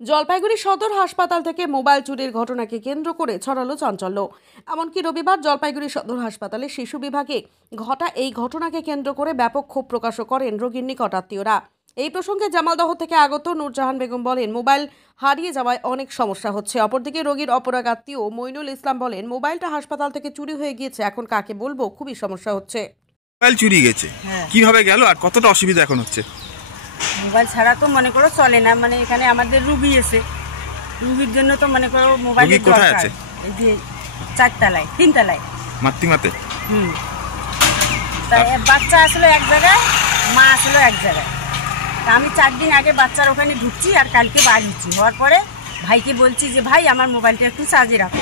জলপাইগুড়ি সদর হাসপাতাল থেকে মোবাইল চুরির ঘটনাকে কেন্দ্র করে ছড়ালো চাঞ্চল্য। এমনকি রবিবার জলপাইগুড়ি সদর হাসপাতালে শিশু বিভাগে ঘটা এই ঘটনাকে কেন্দ্র করে ব্যাপক ক্ষোভ প্রকাশ করেন রোগীর নিকটাত্মীয়রা। এই প্রসঙ্গে জামালদহ থেকে আগত নূরজাহান বেগম বলেন, মোবাইল হারিয়ে যাওয়ায় অনেক সমস্যা হচ্ছে। অপরদিকে রোগীর অপরাগ আত্মীয় মইনুল ইসলাম বলেন, মোবাইলটা হাসপাতাল থেকে চুরি হয়ে গিয়েছে, এখন কাকে বলবো, খুবই সমস্যা হচ্ছে। মোবাইল চুরি গেছে, কিভাবে গেল আর কতটা অসুবিধা এখন হচ্ছে? মোবাইল ছাড়া তো মনে করো চলে না, মানে এখানে আমাদের রুগী এসে রুগীর জন্য তো মনে করো মোবাইল কোথায় আছে? এই যে 4 তলায় 3 তলায় মাতৃমাতে। তাই বাচ্চা আসলে এক জায়গায়, মা আসলে এক জায়গায়। তা আমি 4 দিন আগে বাচ্চার ওখানে ঢুকছি আর কালকে বাড়ি হচ্ছি। হওয়ার পরে ভাইকে বলছি যে ভাই আমার মোবাইলটা একটু চার্জে রাখো।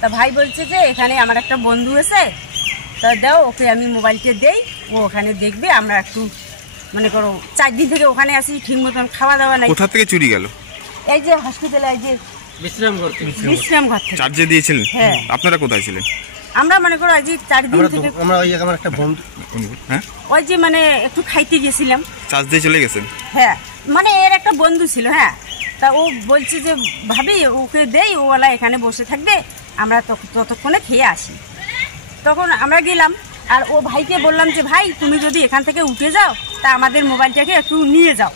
তা ভাই বলছে যে এখানে আমার একটা বন্ধু এসে, তা দাও ওকে আমি মোবাইলটা দেই, ও ওখানে দেখবে। আমরা একটু মনে করো 4 দিন থেকে ওখানে আসি, ঠিক মতন খাওয়া দাওয়া নাই। কোথা থেকে চুরি গেল? এই যে হসপিটালে, এই যে বিশ্রামঘর থেকে। চার্জে দিয়েছিলেন? হ্যাঁ। আপনারা কোথায় ছিলেন? আমরা মনে করো এই যে 4 দিন থেকে আমরা ওই আমার একটা বন্ধু, হ্যাঁ, ওই যে মানে একটু খাইতে গেছিলাম, চার্জ দিয়ে চলে গেছেন। হ্যাঁ, মানে এর একটা বন্ধু ছিল। হ্যাঁ, তা ও বলছে যে ভাবি ওকে দেই, ওলা এখানে বসে থাকবে, আমরা ততক্ষণে খেয়ে আসি। তখন আমরা গেলাম আর ও ভাইকে বললাম যে ভাই তুমি যদি এখান থেকে উঠে যাও তা আমাদের মোবাইলটাকে একটু নিয়ে যাও,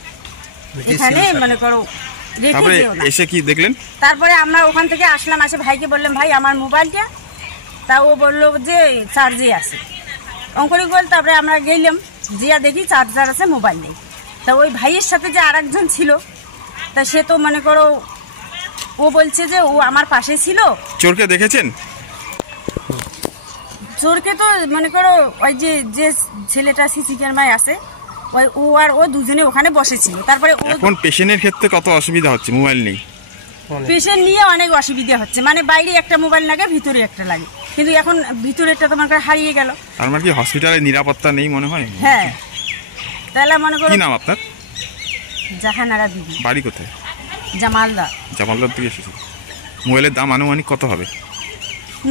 এখানে মনে করো রেখে দিও না। এসে কি দেখলেন? তারপরে আমরা ওখান থেকে আসলাম, আসে ভাইকে বললাম ভাই আমার মোবাইলটা, তা ও বললো যে চার্জে আছে অঙ্করি গোল। তারপরে আমরা গেলাম, জিয়া দেখি চার্জার আছে, মোবাইল নেই। তা ওই ভাইয়ের সাথে যে আর একজন ছিল, তা সে তো মনে করো ও বলছে যে ও আমার পাশে ছিল। চোরকে দেখেছেন? চোরকে তো মনে করো ওই যে ছেলেটা সিসি ক্যামেরায় আছে, ওই ও আর ও দুজনে ওখানে বসেছিল। তারপরে এখন পেশেন্টের ক্ষেত্রে কত অসুবিধা হচ্ছে, মোবাইল নেই। পেশেন্ট নিয়ে অনেক অসুবিধা হচ্ছে, মানে বাইরে একটা মোবাইল লাগে, ভিতরে একটা লাগে, কিন্তু এখন ভিতরেরটা তোমার হারিয়ে গেল। তার মানে কি হসপিটালে নিরাপত্তা নেই মনে হয়? হ্যাঁ, তাহলে মনে করো। কি নাম আপনার? জাহানারা বিবি। বাড়ি কোথায়? জামালদা। জামালদার থেকে এসেছে। মোবাইলের দাম আনুমানিক কত হবে?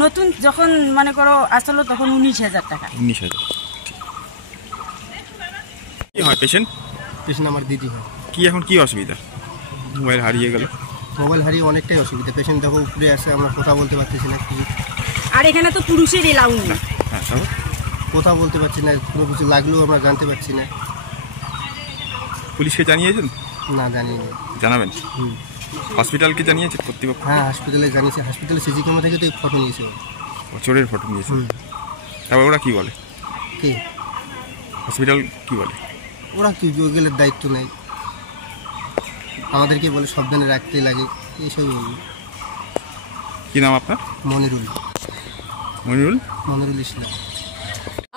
নতুন যখন মনে করো আসলো তখন 19,000 টাকা। 19,000। কি হয় পেশেন্ট? পেশেন্ট আমার দিদি হয়। কি এখন কি অসুবিধা? মোবাইল হারিয়ে গেল। মোবাইল হারিয়ে অনেকটাই অসুবিধা। পেশেন্ট দেখো উপরে আসে, আমরা কথা বলতে পারতেছি না। আর এখানে তো পুরুষের এলাউ নেই। হ্যাঁ, কথা বলতে পারছি না, কোনো কিছু লাগলেও আমরা জানতে পারছি না। পুলিশকে জানিয়েছেন? না, জানিনি। জানাবেন? হসপিটালকে জানিয়েছেন কর্তৃপক্ষ? হ্যাঁ, হসপিটালে জানিয়েছি। হসপিটালে সিসি ক্যামেরা থেকে তো এই ফটো নিয়েছে। চোরের ফটো নিয়েছে? তারপর ওরা কি বলে? কি হসপিটাল কি বলে? ওরা কি গেলের দায়িত্ব নেই, আমাদেরকে বলে সাবধানে রাখতে লাগে, এইসবই বলবে। কি নাম আপনার? মনিরুল। মনিরুল ইসলাম।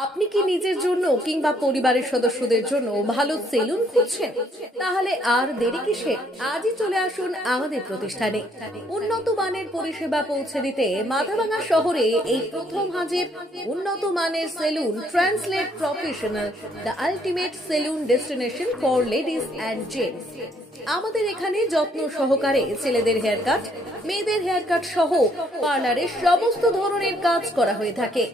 আপনি কি নিজের জন্য কিংবা পরিবারের সদস্যদের জন্য ভালো সেলুন খুঁজছেন? তাহলে আর দেরি কিসের? আজই চলে আসুন আমাদের প্রতিষ্ঠানে। উন্নত মানের পরিষেবা পৌঁছে দিতে মাথাভাঙা শহরে এই প্রথম হাজির উন্নত মানের salon translate professional, the ultimate salon destination for ladies and gents. আমাদের এখানে যত্ন সহকারে ছেলেদের হেয়ার কাট, মেয়েদের হেয়ার কাট সহ পার্লারের সমস্ত ধরনের কাজ করা হয়ে থাকে।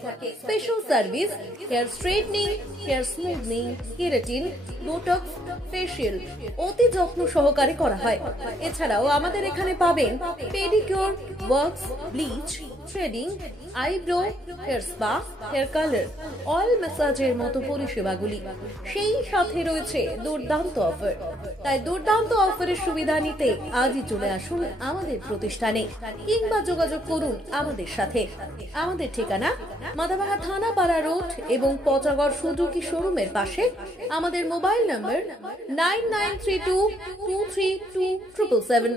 Special service, hair straightening, hair smoothening, keratin, botox, facial অতি যত্ন সহকারে করা হয়। এছাড়াও আমাদের এখানে পাবেন pedicure, wax, bleach, threading, eyebrow, hair spa, hair colour, oil ম্যাসাজের মতো পরিষেবাগুলি। সেই সাথে রয়েছে দুর্দান্ত অফার। তাই দুর্দান্ত অফারের সুবিধা নিতে আজই চলে আসুন আমাদের প্রতিষ্ঠানে কিংবা যোগাযোগ করুন আমাদের সাথে। আমাদের ঠিকানা মাথাভাঙা থানাপাড়া রোড এবং পচাগড় সুজুকি শোরুমের পাশে। আমাদের মোবাইল নম্বর 9932232777।